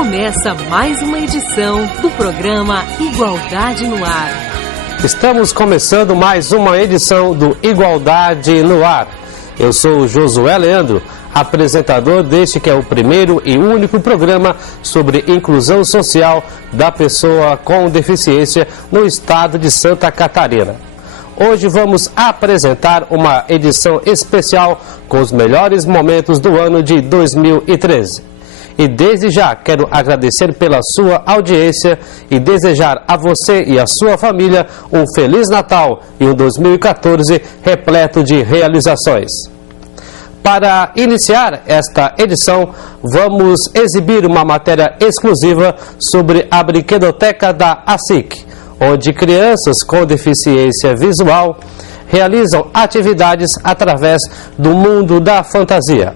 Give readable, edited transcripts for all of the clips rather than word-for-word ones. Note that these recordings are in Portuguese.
Começa mais uma edição do programa Igualdade no Ar. Estamos começando mais uma edição do Igualdade no Ar. Eu sou o Josué Leandro, apresentador deste que é o primeiro e único programa sobre inclusão social da pessoa com deficiência no estado de Santa Catarina. Hoje vamos apresentar uma edição especial com os melhores momentos do ano de 2013. E desde já quero agradecer pela sua audiência e desejar a você e a sua família um Feliz Natal e um 2014 repleto de realizações. Para iniciar esta edição, vamos exibir uma matéria exclusiva sobre a brinquedoteca da ASIC, onde crianças com deficiência visual realizam atividades através do mundo da fantasia.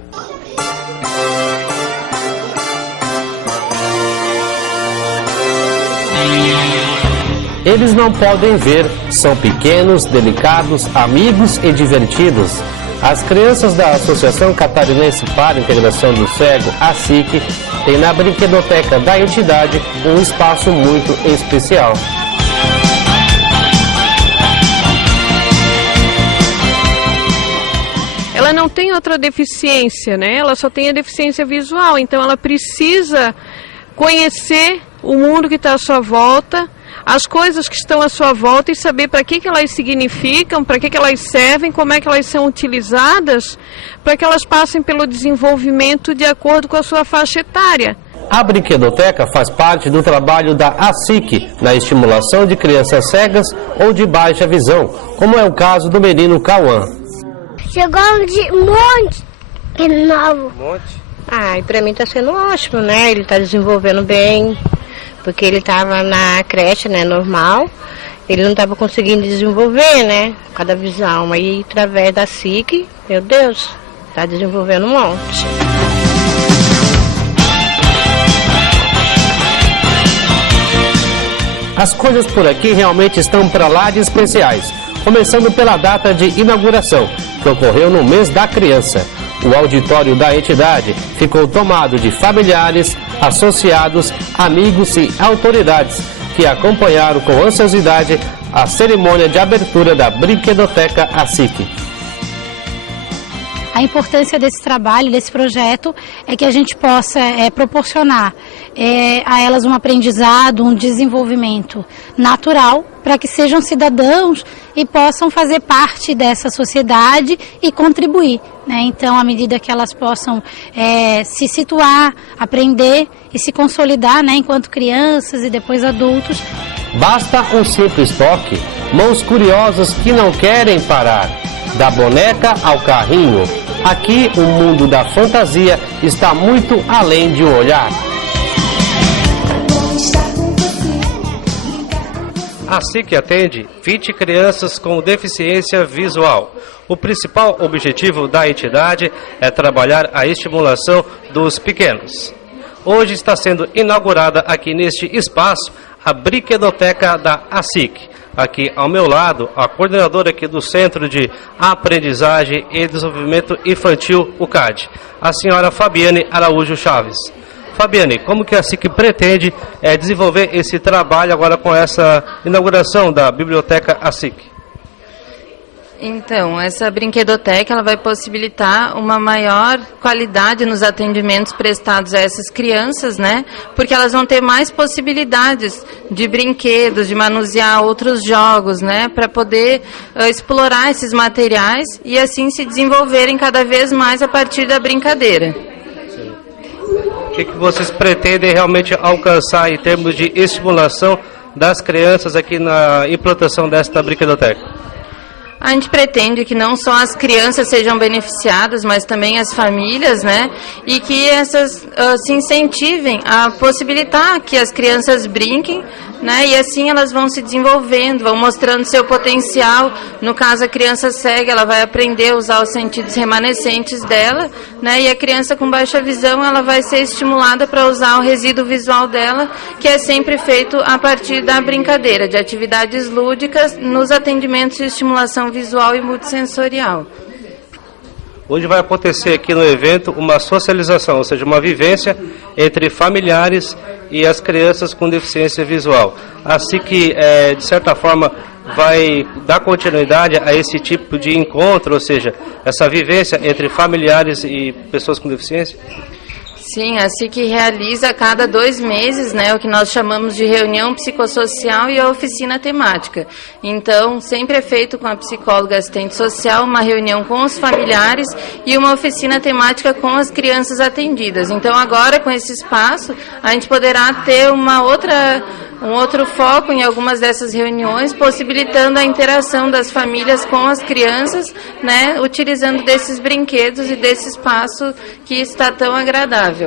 Eles não podem ver, são pequenos, delicados, amigos e divertidos. As crianças da Associação Catarinense para a Integração do Cego, ASIC, têm na brinquedoteca da entidade um espaço muito especial. Ela não tem outra deficiência, né? Ela só tem a deficiência visual, então ela precisa conhecer o mundo que está à sua volta, as coisas que estão à sua volta e saber para que elas significam, para que elas servem, como é que elas são utilizadas, para que elas passem pelo desenvolvimento de acordo com a sua faixa etária. A brinquedoteca faz parte do trabalho da ASIC na estimulação de crianças cegas ou de baixa visão, como é o caso do menino Cauã. Chegou um monte de novo. E pra mim tá sendo ótimo, né? Ele tá desenvolvendo bem, porque ele tava na creche, né, normal. Ele não tava conseguindo desenvolver, né, cada visão. Aí, através da SIC, meu Deus, tá desenvolvendo um monte. As coisas por aqui realmente estão para lá de especiais, começando pela data de inauguração, que ocorreu no mês da criança. O auditório da entidade ficou tomado de familiares, associados, amigos e autoridades que acompanharam com ansiosidade a cerimônia de abertura da brinquedoteca ASIC. A importância desse trabalho, desse projeto, é que a gente possa proporcionar a elas um aprendizado, um desenvolvimento natural, para que sejam cidadãos e possam fazer parte dessa sociedade e contribuir, né? Então, à medida que elas possam se situar, aprender e se consolidar, né, enquanto crianças e depois adultos. Basta um simples toque, mãos curiosas que não querem parar. Da boneca ao carrinho, aqui o mundo da fantasia está muito além de um olhar. A SIC atende 20 crianças com deficiência visual. O principal objetivo da entidade é trabalhar a estimulação dos pequenos. Hoje está sendo inaugurada aqui neste espaço a brinquedoteca da ASIC. Aqui ao meu lado, a coordenadora aqui do Centro de Aprendizagem e Desenvolvimento Infantil, o CAD, a senhora Fabiane Araújo Chaves. Fabiane, como que a SIC pretende desenvolver esse trabalho agora com essa inauguração da biblioteca ASIC? Então, essa brinquedoteca ela vai possibilitar uma maior qualidade nos atendimentos prestados a essas crianças, né? Porque elas vão ter mais possibilidades de brinquedos, de manusear outros jogos, né? Para poder explorar esses materiais e assim se desenvolverem cada vez mais a partir da brincadeira. O que vocês pretendem realmente alcançar em termos de estimulação das crianças aqui na implantação desta brinquedoteca? A gente pretende que não só as crianças sejam beneficiadas, mas também as famílias, né? E que essas se incentivem a possibilitar que as crianças brinquem, né? E assim elas vão se desenvolvendo, vão mostrando seu potencial. No caso, a criança cega, ela vai aprender a usar os sentidos remanescentes dela, né? E a criança com baixa visão, ela vai ser estimulada para usar o resíduo visual dela, que é sempre feito a partir da brincadeira, de atividades lúdicas nos atendimentos de estimulação visual e multissensorial. Hoje vai acontecer aqui no evento uma socialização, ou seja, uma vivência entre familiares e as crianças com deficiência visual. Assim que, de certa forma, vai dar continuidade a esse tipo de encontro, ou seja, essa vivência entre familiares e pessoas com deficiência? Sim, a SIC realiza a cada 2 meses, né, o que nós chamamos de reunião psicossocial e a oficina temática. Então, sempre é feito com a psicóloga assistente social uma reunião com os familiares e uma oficina temática com as crianças atendidas. Então, agora, com esse espaço, a gente poderá ter um outro foco em algumas dessas reuniões, possibilitando a interação das famílias com as crianças, né, utilizando desses brinquedos e desse espaço que está tão agradável.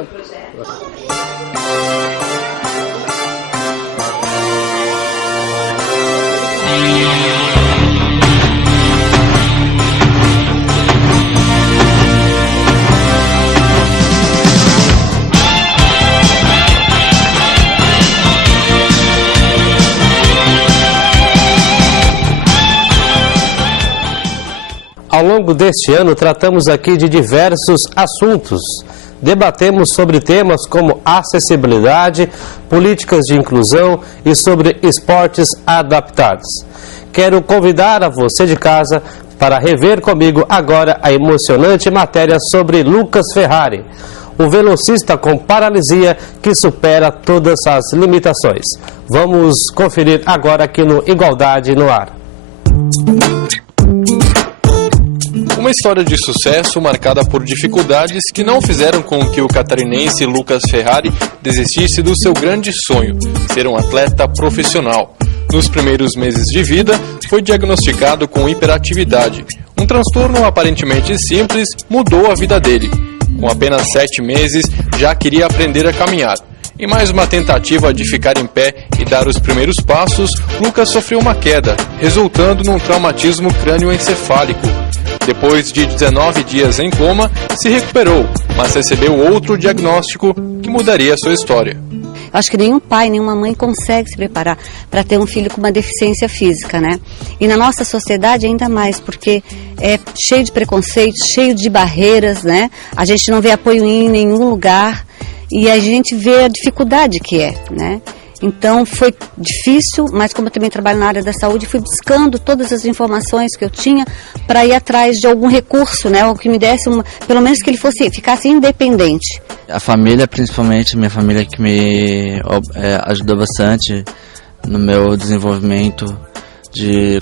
Ao longo deste ano, tratamos aqui de diversos assuntos. Debatemos sobre temas como acessibilidade, políticas de inclusão e sobre esportes adaptados. Quero convidar a você de casa para rever comigo agora a emocionante matéria sobre Lucas Ferrari, o velocista com paralisia que supera todas as limitações. Vamos conferir agora aqui no Igualdade no Ar. Uma história de sucesso marcada por dificuldades que não fizeram com que o catarinense Lucas Ferrari desistisse do seu grande sonho, ser um atleta profissional. Nos primeiros meses de vida, foi diagnosticado com hiperatividade. Um transtorno aparentemente simples mudou a vida dele. Com apenas 7 meses, já queria aprender a caminhar. Em mais uma tentativa de ficar em pé e dar os primeiros passos, Lucas sofreu uma queda, resultando num traumatismo crânioencefálico. Depois de 19 dias em coma, se recuperou, mas recebeu outro diagnóstico que mudaria sua história. Acho que nenhum pai, nenhuma mãe consegue se preparar para ter um filho com uma deficiência física, né? E na nossa sociedade ainda mais, porque é cheio de preconceitos, cheio de barreiras, né? A gente não vê apoio em nenhum lugar e a gente vê a dificuldade que é, né? Então foi difícil, mas como eu também trabalho na área da saúde, fui buscando todas as informações que eu tinha para ir atrás de algum recurso, né, ou que me desse pelo menos que ele ficasse independente. A família, principalmente minha família, que me ajudou bastante no meu desenvolvimento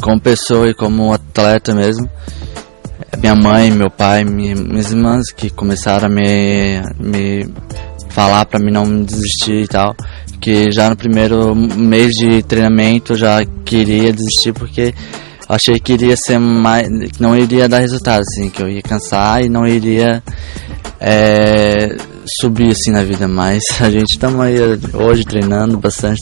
como pessoa e como atleta mesmo. Minha mãe, meu pai, minhas irmãs que começaram a me falar para mim não desistir e tal. Que já no primeiro mês de treinamento eu já queria desistir porque achei que iria ser mais, não iria dar resultado, assim, que eu ia cansar e não iria subir assim na vida, mas a gente estamos aí hoje treinando bastante,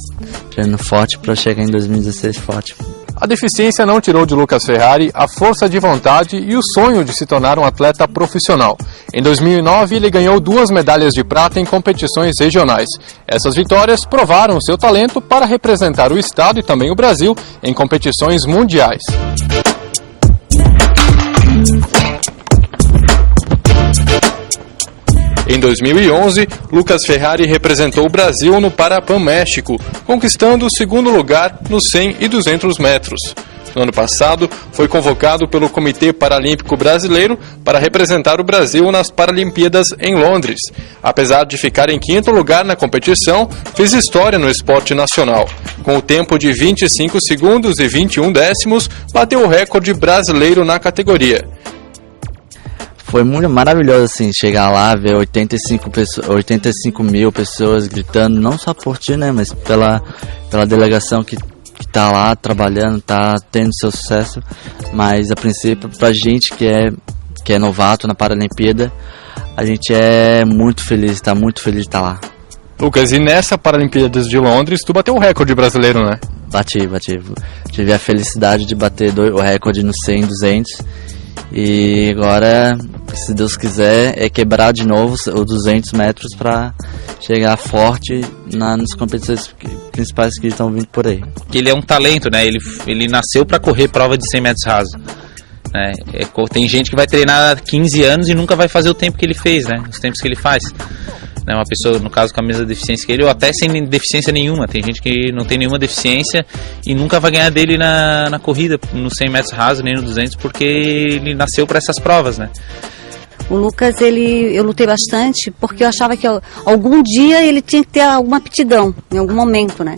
treinando forte para chegar em 2016 forte. A deficiência não tirou de Lucas Ferrari a força de vontade e o sonho de se tornar um atleta profissional. Em 2009, ele ganhou 2 medalhas de prata em competições regionais. Essas vitórias provaram seu talento para representar o estado e também o Brasil em competições mundiais. Em 2011, Lucas Ferrari representou o Brasil no Parapan México, conquistando o 2º lugar nos 100 e 200 metros. No ano passado, foi convocado pelo Comitê Paralímpico Brasileiro para representar o Brasil nas Paralimpíadas em Londres. Apesar de ficar em 5º lugar na competição, fez história no esporte nacional. Com o tempo de 25 segundos e 21 décimos, bateu o recorde brasileiro na categoria. Foi muito maravilhoso, assim, chegar lá, ver 85 mil pessoas gritando, não só por ti, né, mas pela delegação que tá lá trabalhando, tá tendo seu sucesso, mas a princípio pra gente que é novato na Paralimpíada, a gente é muito feliz, tá muito feliz de estar lá. Lucas, e nessa Paralimpíadas de Londres, tu bateu o recorde brasileiro, né? Bati. Tive a felicidade de bater o recorde no 100 e 200. E agora, se Deus quiser, é quebrar de novo os 200 metros para chegar forte nas competições principais que estão vindo por aí. Ele é um talento, né? Ele nasceu para correr prova de 100 metros rasos. né? Tem gente que vai treinar há 15 anos e nunca vai fazer o tempo que ele fez, né? Os tempos que ele faz. Né? Uma pessoa, no caso, com a mesma deficiência que ele, ou até sem deficiência nenhuma. Tem gente que não tem nenhuma deficiência e nunca vai ganhar dele na corrida, no 100 metros raso, nem no 200, porque ele nasceu para essas provas, né? O Lucas, eu lutei bastante porque eu achava que algum dia ele tinha que ter alguma aptidão, em algum momento, né?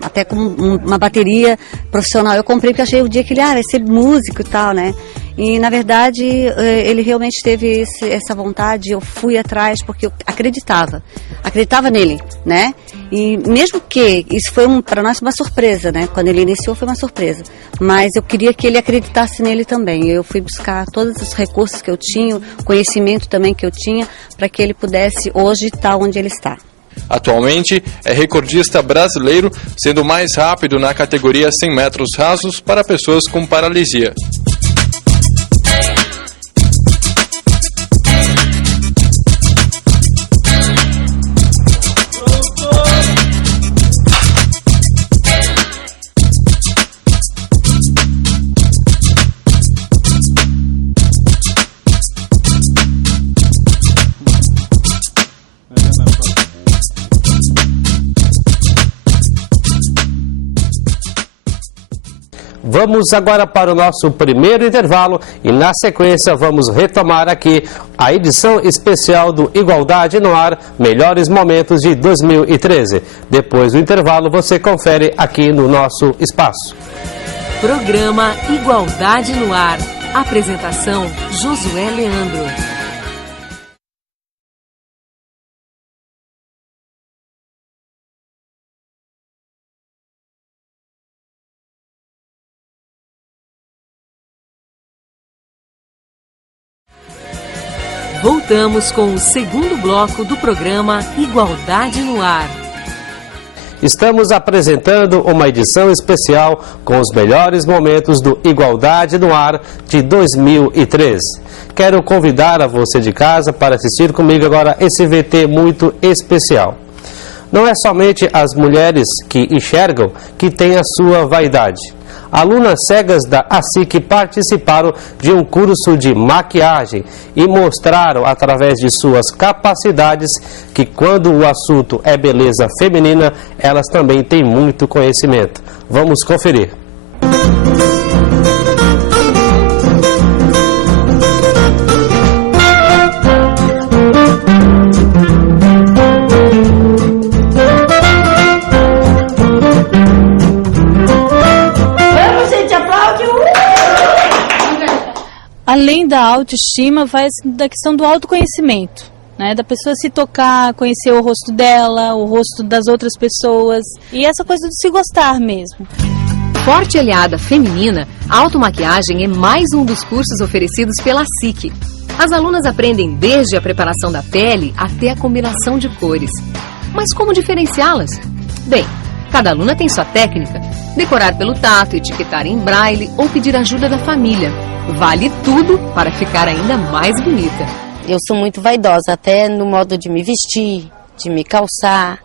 Até com uma bateria profissional eu comprei porque achei o dia que ele vai ser músico e tal, né? E na verdade ele realmente teve essa vontade, eu fui atrás porque eu acreditava nele, né? E mesmo que isso foi para nós uma surpresa, né? Quando ele iniciou foi uma surpresa, mas eu queria que ele acreditasse nele também. Eu fui buscar todos os recursos que eu tinha, o conhecimento também que eu tinha, para que ele pudesse hoje estar onde ele está. Atualmente é recordista brasileiro, sendo mais rápido na categoria 100 metros rasos para pessoas com paralisia. Vamos agora para o nosso primeiro intervalo e na sequência vamos retomar aqui a edição especial do Igualdade no Ar, Melhores Momentos de 2013. Depois do intervalo você confere aqui no nosso espaço. Programa Igualdade no Ar. Apresentação Josué Leandro. Voltamos com o segundo bloco do programa Igualdade no Ar. Estamos apresentando uma edição especial com os melhores momentos do Igualdade no Ar de 2013. Quero convidar a você de casa para assistir comigo agora esse VT muito especial. Não é somente as mulheres que enxergam que têm a sua vaidade. Alunas cegas da ASIC participaram de um curso de maquiagem e mostraram, através de suas capacidades, que quando o assunto é beleza feminina, elas também têm muito conhecimento. Vamos conferir. Além da autoestima, vai da questão do autoconhecimento, né? Da pessoa se tocar, conhecer o rosto dela, o rosto das outras pessoas e essa coisa de se gostar mesmo. Forte aliada feminina, a automaquiagem é mais um dos cursos oferecidos pela SIC. As alunas aprendem desde a preparação da pele até a combinação de cores. Mas como diferenciá-las? Bem, cada aluna tem sua técnica. Decorar pelo tato, etiquetar em braille ou pedir ajuda da família. Vale tudo para ficar ainda mais bonita. Eu sou muito vaidosa, até no modo de me vestir, de me calçar,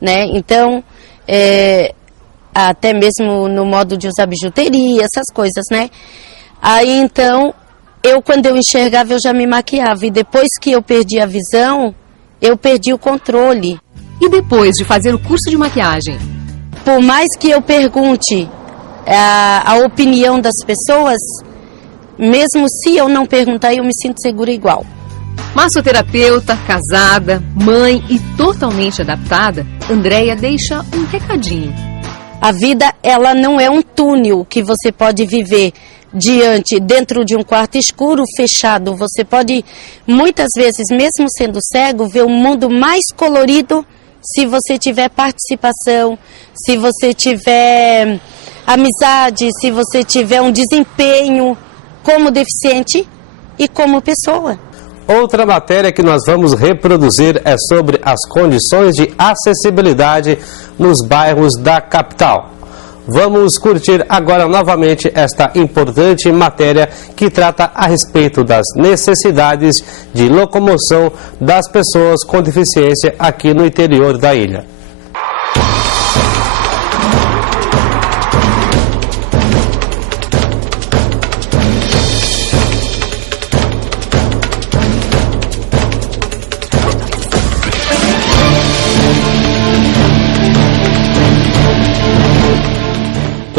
né? Então, até mesmo no modo de usar bijuteria, essas coisas, né? Aí, então, quando eu enxergava, eu já me maquiava. E depois que eu perdi a visão, eu perdi o controle. E depois de fazer o curso de maquiagem? Por mais que eu pergunte a opinião das pessoas, mesmo se eu não perguntar, eu me sinto segura igual. Massoterapeuta, casada, mãe e totalmente adaptada, Andréia deixa um recadinho. A vida, ela não é um túnel que você pode viver dentro de um quarto escuro, fechado. Você pode, muitas vezes, mesmo sendo cego, ver um mundo mais colorido se você tiver participação, se você tiver amizade, se você tiver um desempenho como deficiente e como pessoa. Outra matéria que nós vamos reproduzir é sobre as condições de acessibilidade nos bairros da capital. Vamos curtir agora novamente esta importante matéria que trata a respeito das necessidades de locomoção das pessoas com deficiência aqui no interior da ilha.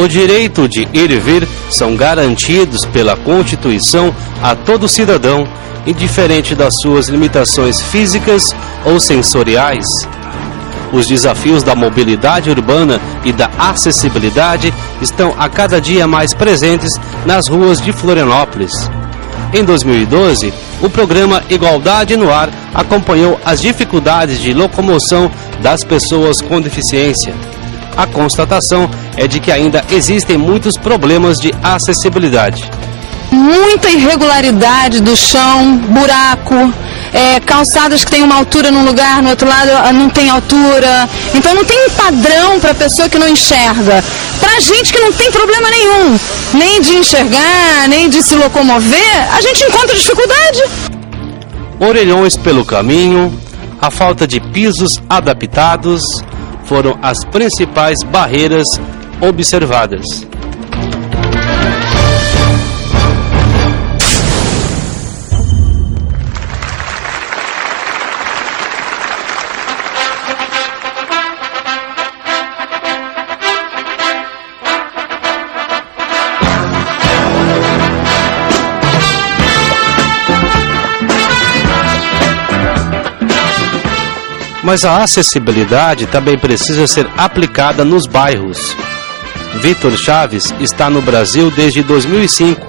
O direito de ir e vir são garantidos pela Constituição a todo cidadão, indiferente das suas limitações físicas ou sensoriais. Os desafios da mobilidade urbana e da acessibilidade estão a cada dia mais presentes nas ruas de Florianópolis. Em 2012, o programa Igualdade no Ar acompanhou as dificuldades de locomoção das pessoas com deficiência. A constatação é de que ainda existem muitos problemas de acessibilidade. Muita irregularidade do chão, buraco, calçadas que tem uma altura num lugar, no outro lado não tem altura. Então não tem um padrão para a pessoa que não enxerga. Para a gente que não tem problema nenhum, nem de enxergar, nem de se locomover, a gente encontra dificuldade. Orelhões pelo caminho, a falta de pisos adaptados foram as principais barreiras observadas. Mas a acessibilidade também precisa ser aplicada nos bairros. Vitor Chaves está no Brasil desde 2005,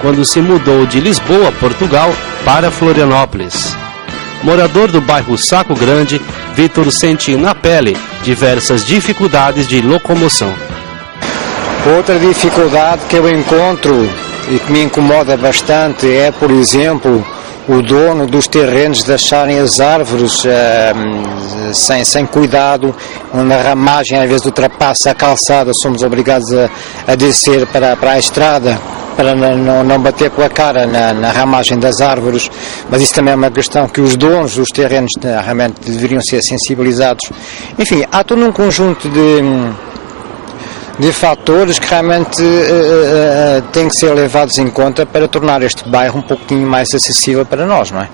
quando se mudou de Lisboa, Portugal, para Florianópolis. Morador do bairro Saco Grande, Vitor sente na pele diversas dificuldades de locomoção. Outra dificuldade que eu encontro e que me incomoda bastante é, por exemplo, o dono dos terrenos deixarem as árvores sem cuidado, na ramagem às vezes ultrapassa a calçada, somos obrigados a descer para a estrada para não bater com a cara na ramagem das árvores, mas isso também é uma questão que os donos dos terrenos realmente deveriam ser sensibilizados. Enfim, há todo um conjunto de fatores que realmente têm que ser levados em conta para tornar este bairro um pouquinho mais acessível para nós, não é?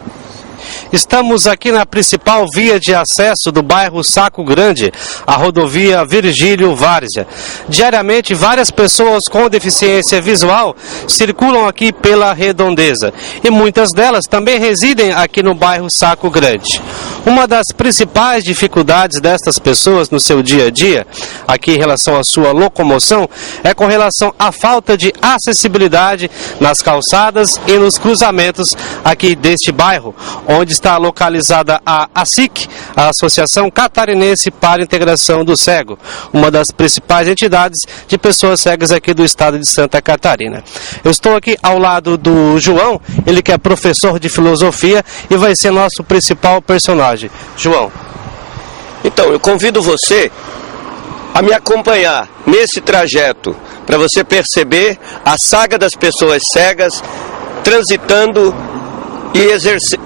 Estamos aqui na principal via de acesso do bairro Saco Grande, a rodovia Virgílio Várzea. Diariamente, várias pessoas com deficiência visual circulam aqui pela redondeza e muitas delas também residem aqui no bairro Saco Grande. Uma das principais dificuldades destas pessoas no seu dia a dia, aqui em relação à sua locomoção, é com relação à falta de acessibilidade nas calçadas e nos cruzamentos aqui deste bairro, onde está localizada a ACIC, a Associação Catarinense para a Integração do Cego, uma das principais entidades de pessoas cegas aqui do estado de Santa Catarina. Eu estou aqui ao lado do João, ele que é professor de filosofia e vai ser nosso principal personagem. João. Então, eu convido você a me acompanhar nesse trajeto para você perceber a saga das pessoas cegas transitando e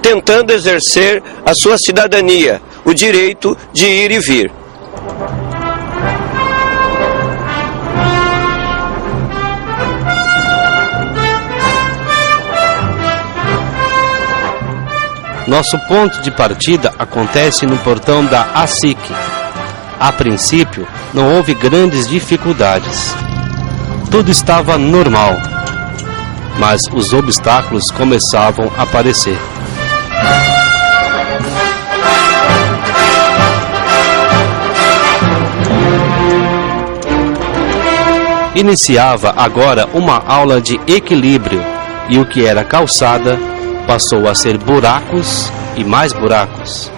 tentando exercer a sua cidadania, o direito de ir e vir. Nosso ponto de partida acontece no portão da ACIC. A princípio, não houve grandes dificuldades. Tudo estava normal. Mas os obstáculos começavam a aparecer. Iniciava agora uma aula de equilíbrio e o que era calçada passou a ser buracos e mais buracos.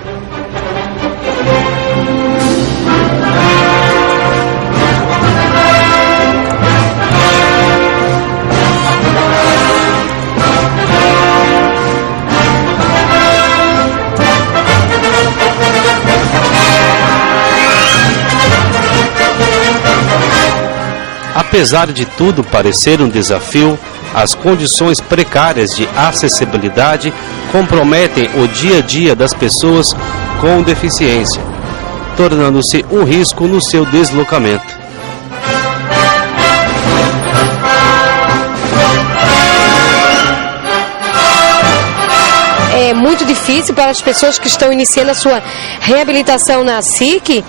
Apesar de tudo parecer um desafio, as condições precárias de acessibilidade comprometem o dia a dia das pessoas com deficiência, tornando-se um risco no seu deslocamento. É muito difícil para as pessoas que estão iniciando a sua reabilitação na ACIC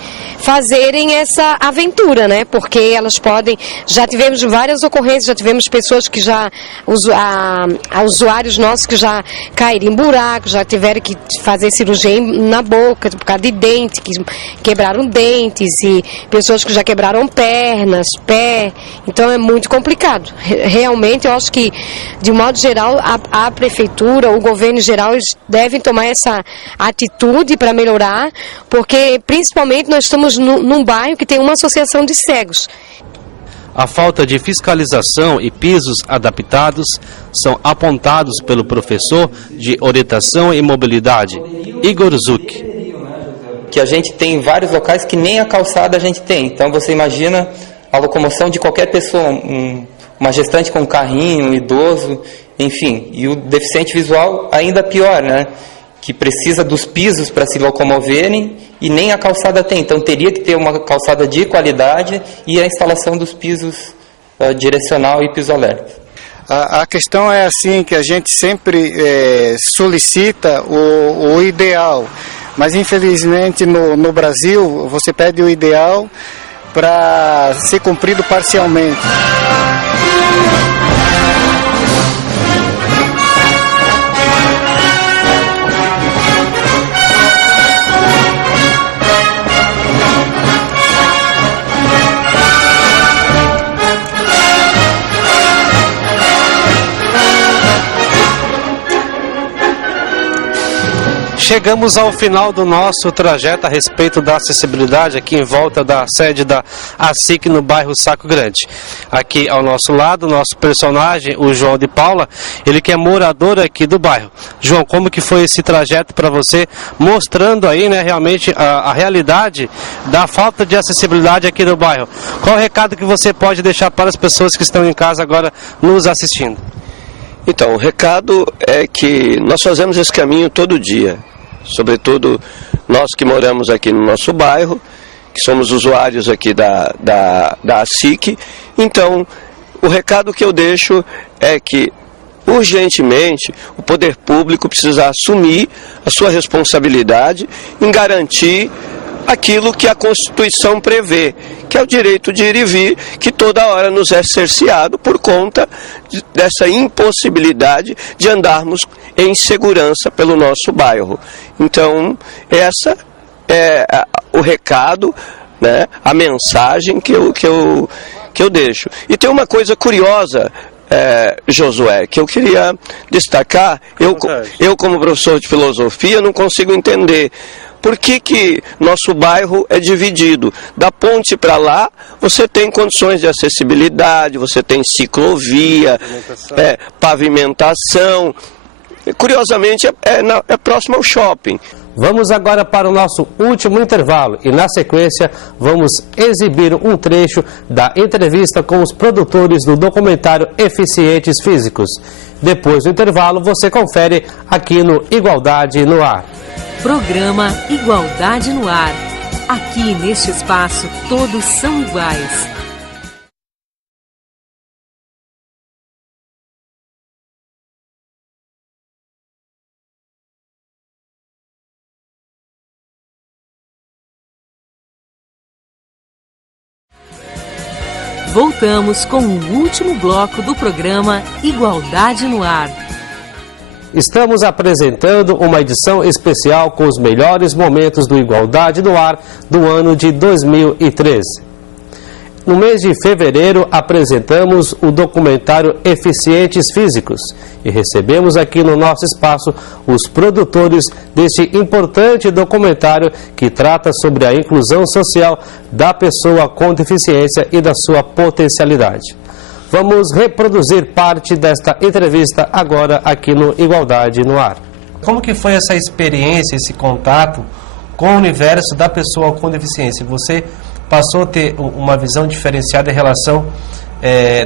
fazerem essa aventura, né? Porque elas podem, já tivemos várias ocorrências, já tivemos pessoas que já, usuários nossos que já caíram em buraco, já tiveram que fazer cirurgia na boca por causa de dente, que quebraram dentes, e pessoas que já quebraram pernas, pé, então é muito complicado. Realmente eu acho que, de modo geral, a prefeitura, o governo geral, eles devem tomar essa atitude para melhorar, porque principalmente nós estamos num bairro que tem uma associação de cegos. A falta de fiscalização e pisos adaptados são apontados pelo professor de orientação e mobilidade, Igor Zuck. Que a gente tem vários locais que nem a calçada a gente tem. Então você imagina a locomoção de qualquer pessoa, uma gestante com um carrinho, um idoso, enfim. E o deficiente visual ainda pior, né? Que precisa dos pisos para se locomoverem e nem a calçada tem. Então teria que ter uma calçada de qualidade e a instalação dos pisos direcional e piso alerta. A questão é assim, que a gente sempre solicita o ideal, mas infelizmente no Brasil você pede o ideal para ser cumprido parcialmente. Chegamos ao final do nosso trajeto a respeito da acessibilidade aqui em volta da sede da ASIC no bairro Saco Grande. Aqui ao nosso lado, nosso personagem, o João de Paula, ele que é morador aqui do bairro. João, como que foi esse trajeto para você, mostrando aí, né, realmente a realidade da falta de acessibilidade aqui no bairro? Qual o recado que você pode deixar para as pessoas que estão em casa agora nos assistindo? Então, o recado é que nós fazemos esse caminho todo dia. Sobretudo nós que moramos aqui no nosso bairro, que somos usuários aqui da ASIC. Então, o recado que eu deixo é que, urgentemente, o poder público precisa assumir a sua responsabilidade em garantir aquilo que a Constituição prevê, que é o direito de ir e vir, que toda hora nos é cerceado por conta dessa impossibilidade de andarmos em segurança pelo nosso bairro. Então, essa é o recado, né, a mensagem que eu deixo. E tem uma coisa curiosa, Josué, que eu queria destacar. Eu como professor de filosofia não consigo entender por que nosso bairro é dividido. Da ponte para lá, você tem condições de acessibilidade, você tem ciclovia, pavimentação. Curiosamente, é próximo ao shopping. Vamos agora para o nosso último intervalo e, na sequência, vamos exibir um trecho da entrevista com os produtores do documentário Eficientes Físicos. Depois do intervalo, você confere aqui no Igualdade no Ar. Programa Igualdade no Ar. Aqui neste espaço, todos são iguais. Voltamos com o último bloco do programa Igualdade no Ar. Estamos apresentando uma edição especial com os melhores momentos do Igualdade no Ar do ano de 2013. No mês de fevereiro, apresentamos o documentário Eficientes Físicos e recebemos aqui no nosso espaço os produtores deste importante documentário que trata sobre a inclusão social da pessoa com deficiência e da sua potencialidade. Vamos reproduzir parte desta entrevista agora aqui no Igualdade no Ar. Como que foi essa experiência, esse contato com o universo da pessoa com deficiência? Você passou a ter uma visão diferenciada em relação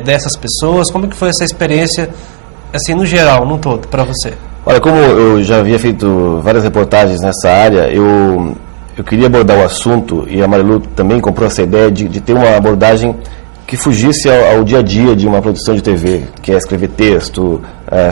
dessas pessoas? Como que foi essa experiência, assim, no geral, no todo, para você? Olha, como eu já havia feito várias reportagens nessa área, eu queria abordar o assunto, e a Marilu também comprou essa ideia de ter uma abordagem que fugisse ao dia a dia de uma produção de TV, que é escrever texto,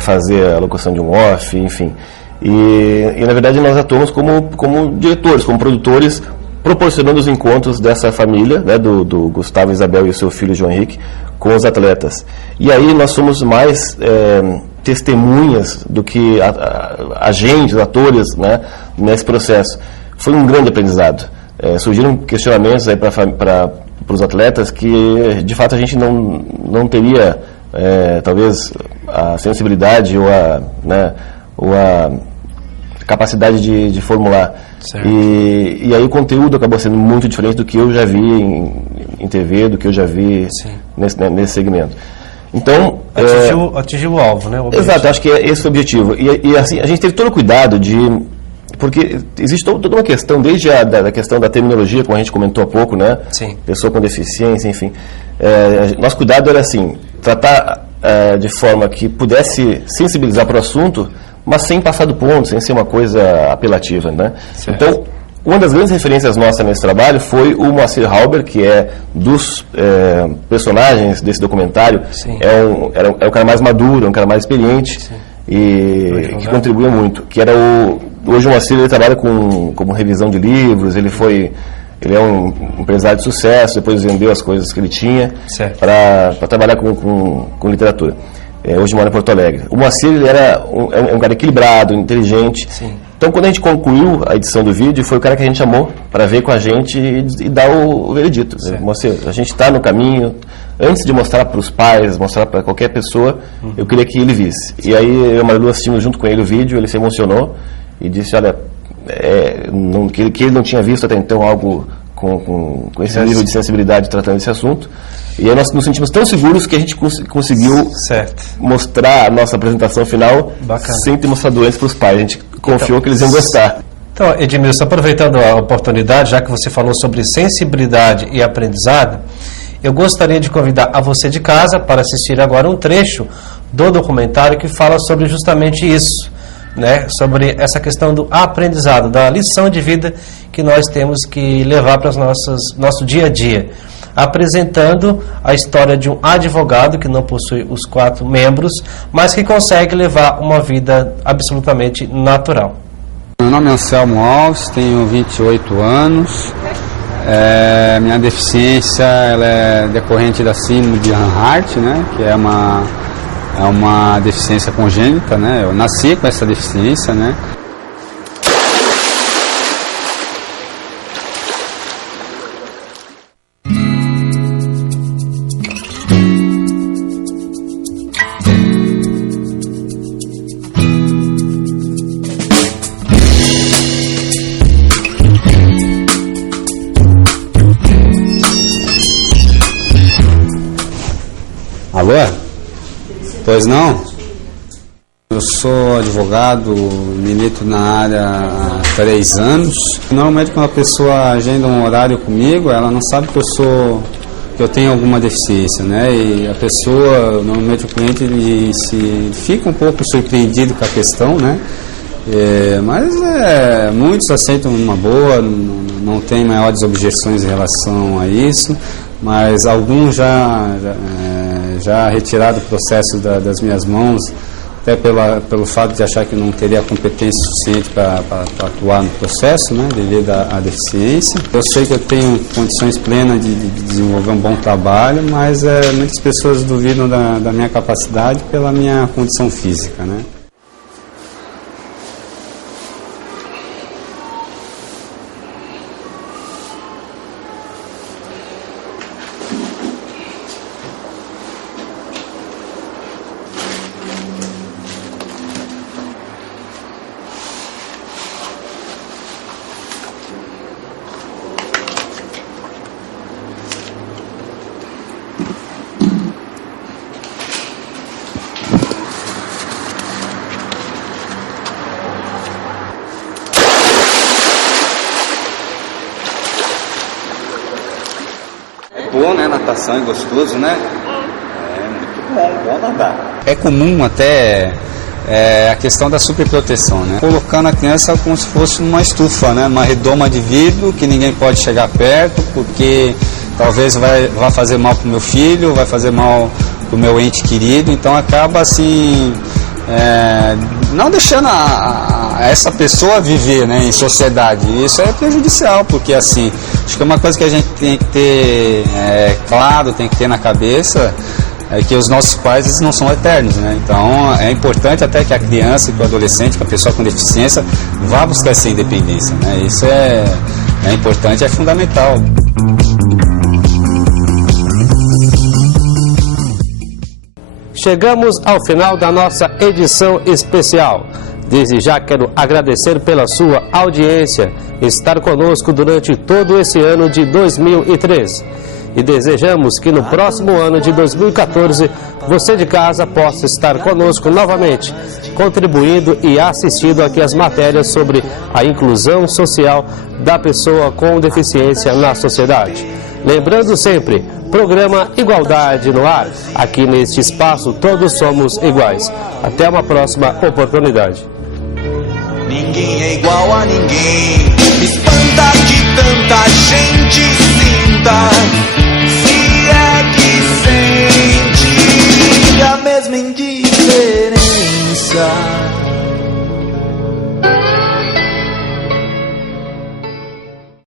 fazer a locução de um off, enfim. E na verdade nós atuamos como diretores, como produtores, proporcionando os encontros dessa família, né, do Gustavo, Isabel e o seu filho João Henrique, com os atletas. E aí nós somos mais testemunhas do que agentes, atores, né, nesse processo. Foi um grande aprendizado. Surgiram questionamentos aí para os atletas que, de fato, a gente não teria, talvez, a sensibilidade ou a capacidade de formular. E aí o conteúdo acabou sendo muito diferente do que eu já vi em TV, do que eu já vi nesse segmento. Então, atingiu o alvo, né? Exato, acho que esse é o objetivo. E assim, a gente teve todo o cuidado porque existe toda uma questão, desde a questão da terminologia, como a gente comentou há pouco, né? Sim. Pessoa com deficiência, enfim. Nosso cuidado era assim, tratar de forma que pudesse sensibilizar para o assunto, mas sem passar do ponto, sem ser uma coisa apelativa, né? Certo. Então, uma das grandes referências nossas nesse trabalho foi o Moacir Halber, que é dos personagens desse documentário, é o cara mais maduro, é um cara mais experiente. Sim. E que contribuiu muito. Hoje o Moacir ele trabalha como revisão de livros, ele é um empresário de sucesso, depois vendeu as coisas que ele tinha para trabalhar com literatura. Hoje mora em Porto Alegre. O Moacir ele era um cara equilibrado, inteligente. Sim. Então, quando a gente concluiu a edição do vídeo, foi o cara que a gente chamou para ver com a gente e dar o veredito. Moacir, a gente está no caminho. Antes de mostrar para os pais, mostrar para qualquer pessoa, eu queria que ele visse. E aí eu e a Marilu assistimos junto com ele o vídeo, ele se emocionou e disse, olha, que ele não tinha visto até então algo com esse nível de sensibilidade tratando esse assunto. E aí nós nos sentimos tão seguros que a gente conseguiu mostrar a nossa apresentação final sem ter mostrado antes para os pais. A gente confiou que eles iam gostar. Então, Edmilson, aproveitando a oportunidade, já que você falou sobre sensibilidade e aprendizado, eu gostaria de convidar a você de casa para assistir agora um trecho do documentário que fala sobre justamente isso, né? Sobre essa questão do aprendizado, da lição de vida que nós temos que levar para nosso dia a dia, apresentando a história de um advogado que não possui os 4 membros, mas que consegue levar uma vida absolutamente natural. Meu nome é Anselmo Alves, tenho 28 anos. Minha deficiência ela é decorrente da síndrome de Hanhart, né, que é uma deficiência congênita, né, eu nasci com essa deficiência, né. Alô? Pois não? Eu sou advogado, milito na área há 3 anos. Normalmente quando a pessoa agenda um horário comigo, ela não sabe que eu tenho alguma deficiência, né? E a pessoa, normalmente o cliente, ele fica um pouco surpreendido com a questão, né? Mas muitos aceitam numa boa, não tem maiores objeções em relação a isso, mas alguns já retiraram o processo das minhas mãos, até pelo fato de achar que não teria competência suficiente para atuar no processo, né, devido à deficiência. Eu sei que eu tenho condições plenas de desenvolver um bom trabalho, mas muitas pessoas duvidam da minha capacidade pela minha condição física, né. Bom, né? Natação é gostoso, né? Muito bom nadar. É comum até a questão da superproteção, né? Colocando a criança como se fosse numa estufa, né? Uma redoma de vidro que ninguém pode chegar perto, porque talvez vai fazer mal para o meu filho, vai fazer mal para o meu ente querido, então acaba assim, não deixando essa pessoa viver, né, em sociedade. E isso é prejudicial, porque assim, acho que é uma coisa que a gente tem que ter claro, tem que ter na cabeça, é que os nossos pais eles não são eternos, né? Então é importante até que a criança, que o adolescente, que a pessoa com deficiência vá buscar essa independência, né? Isso é importante, é fundamental. Chegamos ao final da nossa edição especial. Desde já quero agradecer pela sua audiência e estar conosco durante todo esse ano de 2013. E desejamos que no próximo ano de 2014 você de casa possa estar conosco novamente, contribuindo e assistindo aqui as matérias sobre a inclusão social da pessoa com deficiência na sociedade. Lembrando sempre, programa Igualdade no Ar. Aqui neste espaço todos somos iguais. Até uma próxima oportunidade. Ninguém é igual a ninguém. Me espanta que tanta gente sinta, se é que sente a mesma indiferença.